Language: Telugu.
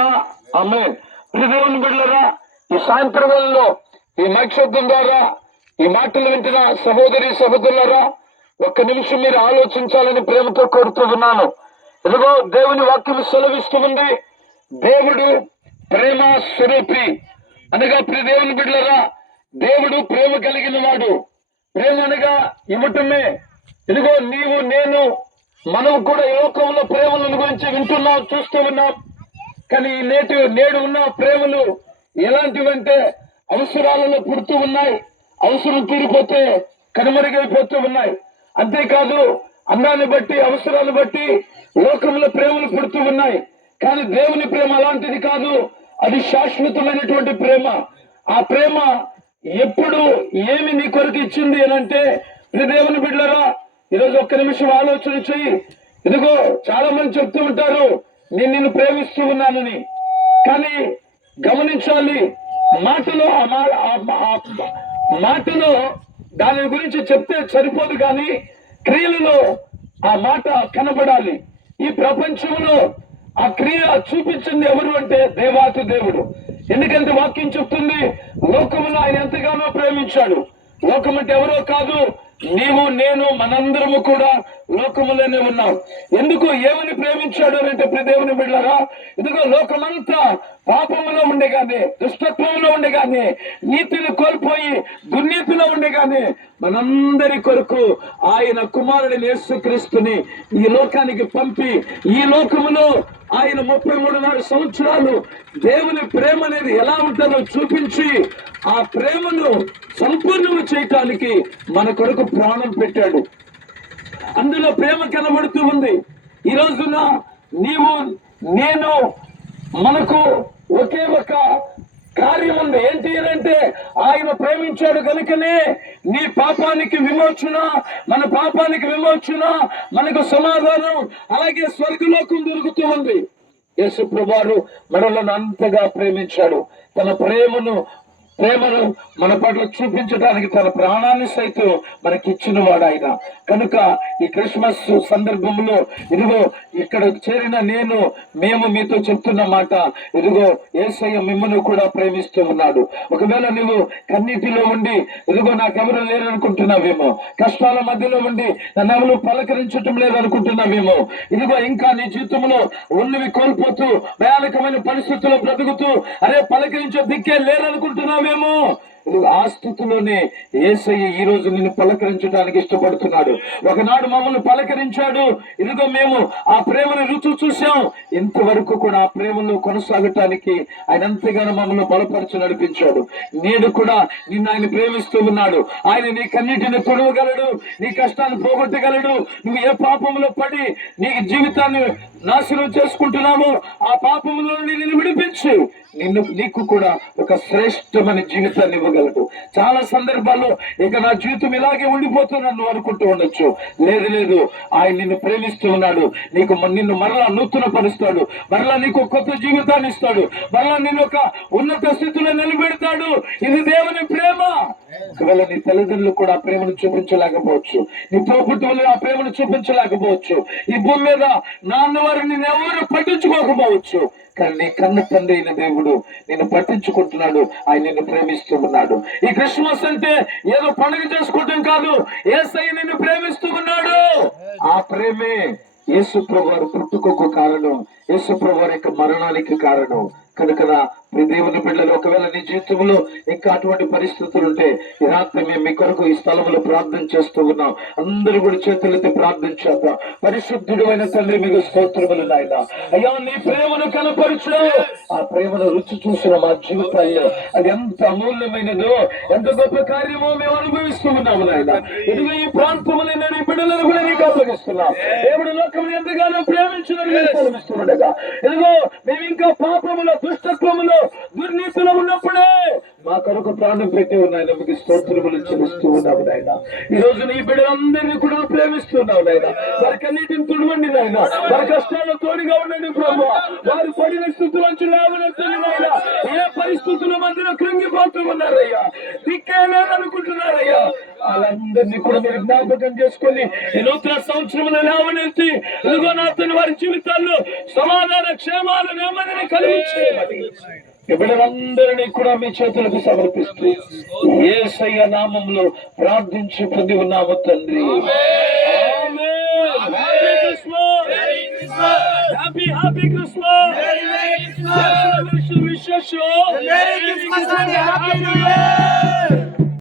ఆమె దేవుని బిడ్డలారా, ఈ సాయంత్రం వేళలో ఈ నక్షత్రం ద్వారా ఈ మాటలు వింటున్న సహోదరి సహోదరులారా, ఒక్క నిమిషం మీరు ఆలోచించాలని ప్రేమతో కోరుతూ ఉన్నాను. ఇదిగో దేవుని వాక్యం సెలవిస్తూ ఉంది, దేవుడు ప్రేమ స్వరూపి అనగా దేవుని బిడ్డలారా, దేవుడు ప్రేమ కలిగిన వాడు. ప్రేమ అనగా ఇవ్వటమే. ఇదిగో నీవు నేను మనం కూడా ఈ లోకంలో ప్రేమలను గురించి వింటున్నాం, చూస్తూ ఉన్నాం. కానీ నేడు ఉన్న ప్రేమలు ఎలాంటివంటే అవసరాలలో పుడుతూ ఉన్నాయి, అవసరం తీరిపోతే కనుమరుగైపోతూ ఉన్నాయి. అంతేకాదు అందాన్ని బట్టి అవసరాన్ని బట్టి లోకంలో ప్రేమలు పుడుతూ ఉన్నాయి. కానీ దేవుని ప్రేమ అలాంటిది కాదు, అది శాశ్వతమైనటువంటి ప్రేమ. ఆ ప్రేమ ఎప్పుడు ఏమి నీ కొరకు ఇచ్చింది అనంటే, దేవుని బిడ్డలారా, ఈరోజు ఒక్క నిమిషం ఆలోచన చెయ్యి. ఇదిగో చాలా మంది చెప్తూ ఉంటారు, నేను నిన్ను ప్రేమిస్తూ ఉన్నానని. కానీ గమనించాలి, మాటలో దాని గురించి చెప్తే సరిపోదు, కానీ క్రియలలో ఆ మాట కనబడాలి. ఈ ప్రపంచంలో ఆ క్రియ చూపించింది ఎవరు అంటే దేవాతి దేవుడు. ఎందుకంటే వాక్యం చెప్తుంది, లోకమును ఆయన ఎంతగానో ప్రేమించాడు. లోకం అంటే ఎవరో కాదు, నీవు నేను మనందరము కూడా లోకములోనే ఉన్నాం. ఎందుకు ఏమని ప్రేమించాడు అంటే దేవుని బిడ్డలారా, ఇదిగో లోకమంతా పాపములో ఉండే గానీ, దుష్టత్వంలో ఉండే గానీ, నీతిని కోల్పోయి దుర్నీతిలో ఉండే గానీ, మనందరి కొరకు ఆయన కుమారుడిని యేసుక్రీస్తుని ఈ లోకానికి పంపి, ఈ లోకములో ఆయన 33 సంవత్సరాలు దేవుని ప్రేమ అనేది ఎలా ఉంటుందో చూపించి, ఆ ప్రేమను సంపూర్ణము చేయటానికి మన కొరకు ప్రాణం పెట్టాడు. అందులో ప్రేమ కనబడుతూ ఉంది. ఈ రోజున నీవు నేను మనకు ఒకే ఒక కార్యం ఉంది. ఏంటి అంటే ఆయన ప్రేమించాడు కనుకనే నీ పాపానికి విమోచన, మన పాపానికి విమోచన, మనకు సమాధానం, అలాగే స్వర్గలోకం దొరుకుతూ ఉంది. యేసు ప్రభువారు మనలను అంతగా ప్రేమించాడు. తన ప్రేమను మన పట్ల చూపించడానికి తన ప్రాణాన్ని సైతం మనకిచ్చిన వాడు ఆయన. కనుక ఈ క్రిస్మస్ సందర్భంలో ఇదిగో ఇక్కడ చేరిన మేము మీతో చెప్తున్న మాట, ఇదిగో యేసయ్య మిమ్మల్ని కూడా ప్రేమిస్తూ ఉన్నాడు. ఒకవేళ నువ్వు కన్నీటిలో ఉండి ఇదిగో నాకెవరు లేరనుకుంటున్నావేమో, కష్టాల మధ్యలో ఉండి నన్నెవరు పలకరించటం లేదనుకుంటున్నావేమో, ఇదిగో ఇంకా నీ జీవితంలో ఉన్నవి కోల్పోతూ భయానకమైన పరిస్థితుల్లో బ్రతుకుతూ అరే పలకరించే దిక్కే లేరనుకుంటున్నావు. ఆ స్థితిలోనే యేసయ్య ఈ రోజు నిన్ను పలకరించడానికి ఇష్టపడుతున్నాడు. ఒకనాడు మమ్మల్ని పలకరించాడు, ఇదిగో మేము ఆ ప్రేమను రుచి చూసాం. ఇంతవరకు కూడా ఆ ప్రేమను కొనసాగటానికి ఆయన ఎంతగానో మమ్మల్ని బలపరిచి నడిపించాడు. నేడు కూడా నిన్ను ఆయన ప్రేమిస్తూ ఉన్నాడు. ఆయన నీ కన్నిటిని తొడవగలడు, నీ కష్టాన్ని పోగొట్టగలడు. నువ్వు ఏ పాపంలో పడి నీ జీవితాన్ని నాశనం చేసుకుంటున్నావో ఆ పాపంలో నిన్ను విడిపించు, నీకు కూడా ఒక శ్రేష్టమైన జీవితాన్ని ఇవ్వగలడు. చాలా సందర్భాల్లో ఇక నా జీవితం ఇలాగే ఉండిపోతున్నాను అనుకుంటూ ఉండొచ్చు. లేదు, ఆయన నిన్ను ప్రేమిస్తూ ఉన్నాడు. నిన్ను మరలా నూతన పరుస్తాడు, మరలా నీకు కొత్త జీవితాన్ని ఇస్తాడు, మరలా నిన్ను ఒక ఉన్నత స్థితిలో నిలబెడతాడు. ఇది దేవుని ప్రేమ. ఒకవేళ నీ తల్లిదండ్రులు కూడా ఆ ప్రేమను చూపించలేకపోవచ్చు, నీ తోబుట్టువులు ఆ ప్రేమను చూపించలేకపోవచ్చు, ఈ భూమి మీద నాన్నవారు నిన్ను ఎవరు పట్టించుకోకపోవచ్చు, కానీ నీ కన్న తండ్రి అయిన దేవుడు నిన్ను పట్టించుకుంటున్నాడు. ఆయన నిన్ను ప్రేమిస్తూ ఉన్నాడు. ఈ క్రిస్మస్ అంటే ఏదో పండుగ చేసుకోవటం కాదు, యేసయ్య నిన్ను ప్రేమిస్తూ ఉన్నాడు. ఆ ప్రేమే యేసు ప్రభువారు పుట్టుకోకు కారణం, యేసు ప్రభువారి యొక్క మరణానికి కారణం. కనుక దేవుని బిడ్డలు, ఒకవేళ నీ జీవితంలో ఇంకా అటువంటి పరిస్థితులు ఉంటే ఈ రాత్రి మేము మీ కొరకు ఈ స్థలంలో ప్రార్థన చేస్తూ ఉన్నాం. అందరూ కూడా చేతులెత్తి ప్రార్థన చేద్దాం. పరిశుద్ధుడు అయిన తండ్రి మీకు స్తోత్రములు నాయనా. అయ్యా నీ ప్రేమను కనపరచు. ఆ ప్రేమను రుచి చూసిన మా జీవితాల్లో అది ఎంత అమూల్యమైనదో, ఎంత గొప్ప కార్యమో మేము అనుభవిస్తూ ఉన్నాము నాయన. ఇదిగో ఈ ప్రాంతంలో నేను ఈ బిడ్డలను కూడా నీకు అప్పగిస్తున్నా. దేవుడు లోకం ఎంతగానో ప్రేమించుండగా ఇదిగో మేము ఇంకా పాపములో, దుష్టత్వములో, దుర్నీతిలో ఉన్నప్పుడే మా కొరకు ప్రాణం పెట్టి ఉన్నాయన. మీకు స్తోత్రములు చెల్లిస్తూ ఉన్నాము నాయన. ఈ రోజు నీ బిడ్డలందరినీ కూడా ప్రేమిస్తున్నావు నాయన. వారి కన్నీటిని తుడవండి నాయన, వారి కష్టాల్లో తోడుగా ఉండండి ప్రభు. వారు పడిన స్థితిలోంచి లేవనెత్తండి నాయన. ఏ పరిస్థితుల మధ్యలో కృంగిపోతూ ఉన్నారయ్యా, దిక్కే లేదనుకుంటున్నారయ్యా, వాళ్ళందరూ బిడ్డలందరినీ కూడా మీరు జ్ఞాపకం చేసుకొని ఈ నూతన సంవత్సరంలో లేవనెత్తి ఇదిగో నాతోని వారి జీవితాల్లో సమాధాన క్షేమాలు నెమ్మదిని కలిగించేయమని ఈ బిడ్డలందరినీ కూడా మీ చేతులకు సమర్పిస్తూ యేసయ్య నామములో ప్రార్థించి పొంది ఉన్నాము తండ్రి. Happy Christmas! Merry Christmas! Wish you a Merry Christmas and Happy New Year!